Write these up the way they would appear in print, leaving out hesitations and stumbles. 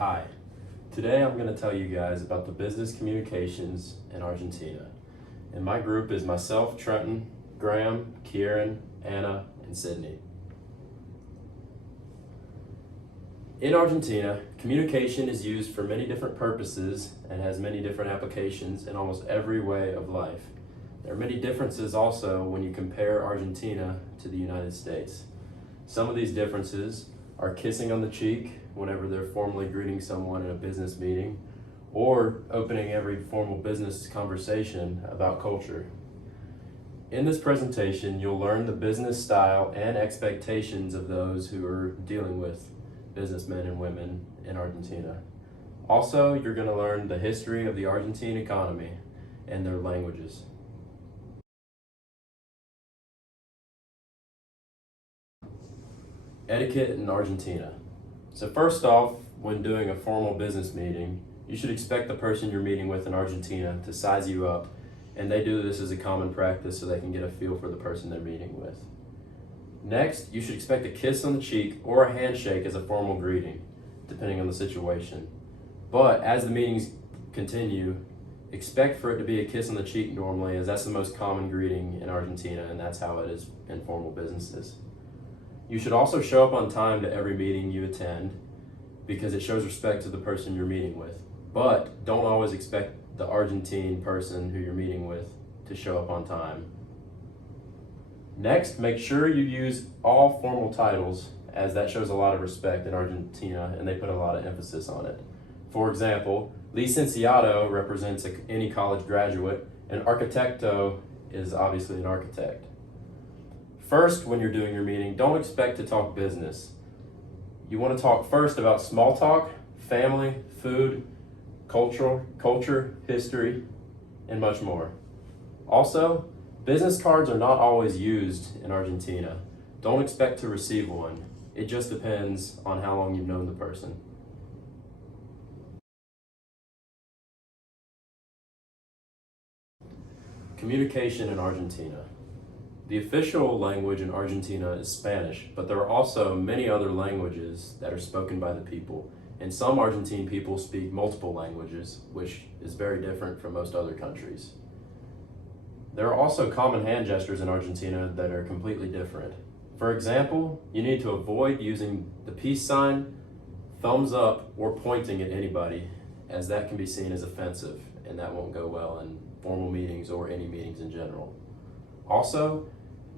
Hi, today I'm going to tell you guys about the business communications in Argentina. And my group is myself, Trenton, Graham, Kieran, Anna, and Sydney. In Argentina, communication is used for many different purposes and has many different applications in almost every way of life. There are many differences also when you compare Argentina to the United States. Some of these differences are kissing on the cheek whenever they're formally greeting someone in a business meeting, or opening every formal business conversation about culture. In this presentation, you'll learn the business style and expectations of those who are dealing with businessmen and women in Argentina. Also, you're going to learn the history of the Argentine economy and their languages. Etiquette in Argentina. So first off, when doing a formal business meeting, you should expect the person you're meeting with in Argentina to size you up, and they do this as a common practice so they can get a feel for the person they're meeting with. Next, you should expect a kiss on the cheek or a handshake as a formal greeting, depending on the situation. But as the meetings continue, expect for it to be a kiss on the cheek normally, as that's the most common greeting in Argentina, and that's how it is in formal businesses. You should also show up on time to every meeting you attend because it shows respect to the person you're meeting with. But don't always expect the Argentine person who you're meeting with to show up on time. Next, make sure you use all formal titles, as that shows a lot of respect in Argentina and they put a lot of emphasis on it. For example, licenciado represents any college graduate, and arquitecto is obviously an architect. First, when you're doing your meeting, don't expect to talk business. You want to talk first about small talk, family, food, culture, history, and much more. Also, business cards are not always used in Argentina. Don't expect to receive one. It just depends on how long you've known the person. Communication in Argentina. The official language in Argentina is Spanish, but there are also many other languages that are spoken by the people. And some Argentine people speak multiple languages, which is very different from most other countries. There are also common hand gestures in Argentina that are completely different. For example, you need to avoid using the peace sign, thumbs up, or pointing at anybody, as that can be seen as offensive, and that won't go well in formal meetings or any meetings in general. Also,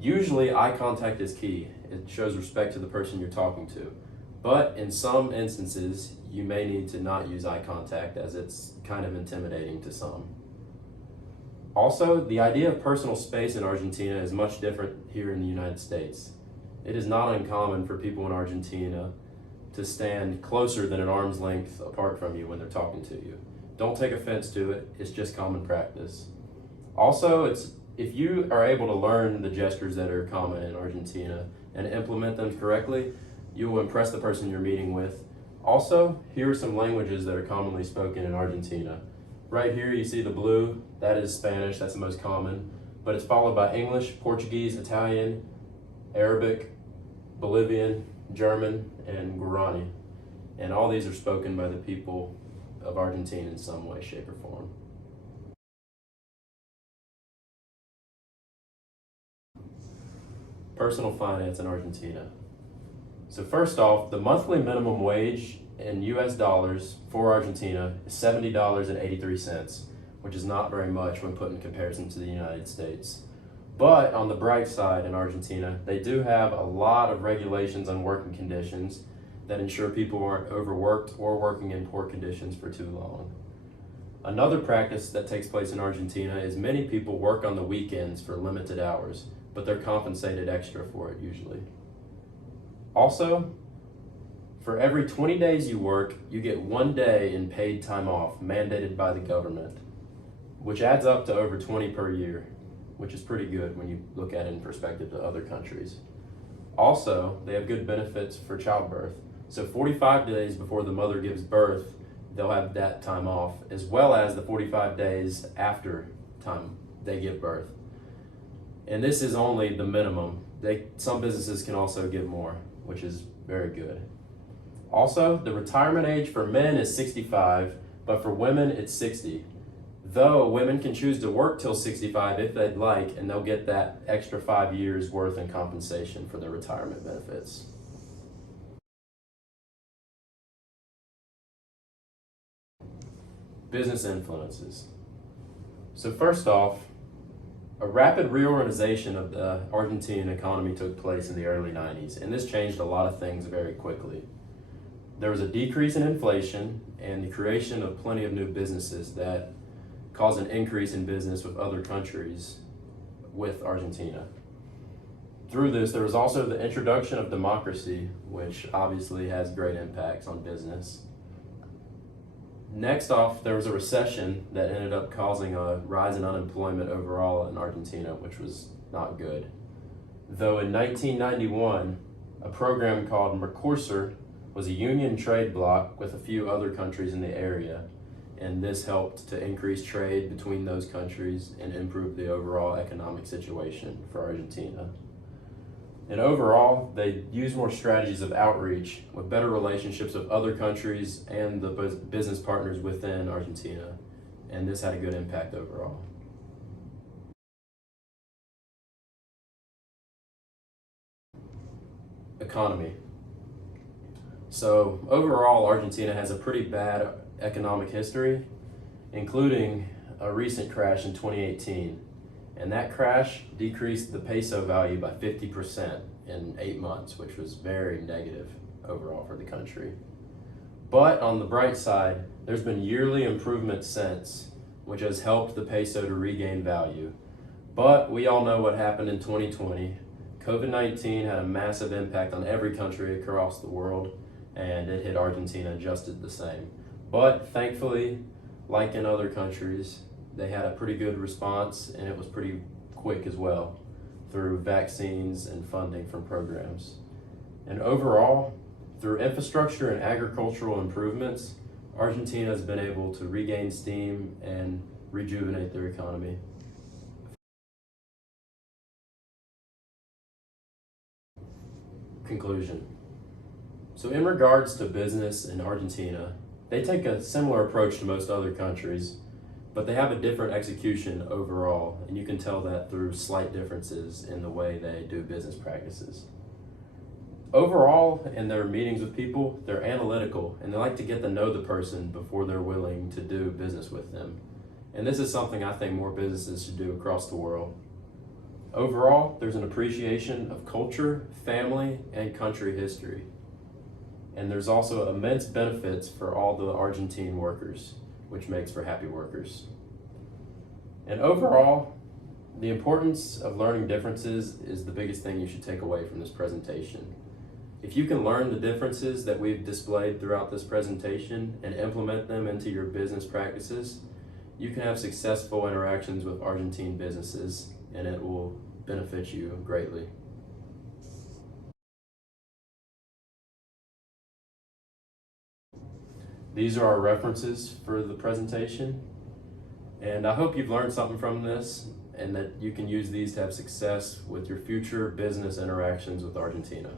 usually eye contact is key. It shows respect to the person you're talking to. But in some instances, you may need to not use eye contact, as it's kind of intimidating to some. Also, the idea of personal space in Argentina is much different here in the United States. It is not uncommon for people in Argentina to stand closer than an arm's length apart from you when they're talking to you. Don't take offense to it, it's just common practice. Also, if you are able to learn the gestures that are common in Argentina and implement them correctly, you will impress the person you're meeting with. Also, here are some languages that are commonly spoken in Argentina. Right here you see the blue, that is Spanish, that's the most common, but it's followed by English, Portuguese, Italian, Arabic, Bolivian, German, and Guarani. And all these are spoken by the people of Argentina in some way, shape, or form. Personal finance in Argentina. So first off, the monthly minimum wage in US dollars for Argentina is $70.83, which is not very much when put in comparison to the United States. But on the bright side in Argentina, they do have a lot of regulations on working conditions that ensure people aren't overworked or working in poor conditions for too long. Another practice that takes place in Argentina is many people work on the weekends for limited hours, but they're compensated extra for it usually. Also, for every 20 days you work, you get 1 day in paid time off mandated by the government, which adds up to over 20 per year, which is pretty good when you look at it in perspective to other countries. Also, they have good benefits for childbirth. So 45 days before the mother gives birth, they'll have that time off, as well as the 45 days after time they give birth. And this is only the minimum. Some businesses can also give more, which is very good. Also, the retirement age for men is 65, but for women it's 60. Though women can choose to work till 65 if they'd like, and they'll get that extra 5 years worth in compensation for their retirement benefits. Business influences. So first off, a rapid reorganization of the Argentine economy took place in the early 90s, and this changed a lot of things very quickly. There was a decrease in inflation and the creation of plenty of new businesses that caused an increase in business with other countries with Argentina. Through this, there was also the introduction of democracy, which obviously has great impacts on business. Next off, there was a recession that ended up causing a rise in unemployment overall in Argentina, which was not good. Though in 1991, a program called Mercosur was a union trade bloc with a few other countries in the area, and this helped to increase trade between those countries and improve the overall economic situation for Argentina. And overall, they used more strategies of outreach with better relationships with other countries and the business partners within Argentina, and this had a good impact overall. Economy. So overall, Argentina has a pretty bad economic history, including a recent crash in 2018. And that crash decreased the peso value by 50% in 8 months, which was very negative overall for the country. But on the bright side, there's been yearly improvement since, which has helped the peso to regain value. But we all know what happened in 2020. COVID-19 had a massive impact on every country across the world, and it hit Argentina just the same. But thankfully, like in other countries, they had a pretty good response, and it was pretty quick as well through vaccines and funding from programs. And overall, through infrastructure and agricultural improvements, Argentina has been able to regain steam and rejuvenate their economy. Conclusion. So in regards to business in Argentina, they take a similar approach to most other countries, but they have a different execution overall, and you can tell that through slight differences in the way they do business practices. Overall, in their meetings with people, they're analytical, and they like to get to know the person before they're willing to do business with them. And this is something I think more businesses should do across the world. Overall, there's an appreciation of culture, family, and country history. And there's also immense benefits for all the Argentine workers, which makes for happy workers. And overall, the importance of learning differences is the biggest thing you should take away from this presentation. If you can learn the differences that we've displayed throughout this presentation and implement them into your business practices, you can have successful interactions with Argentine businesses, and it will benefit you greatly. These are our references for the presentation, and I hope you've learned something from this and that you can use these to have success with your future business interactions with Argentina.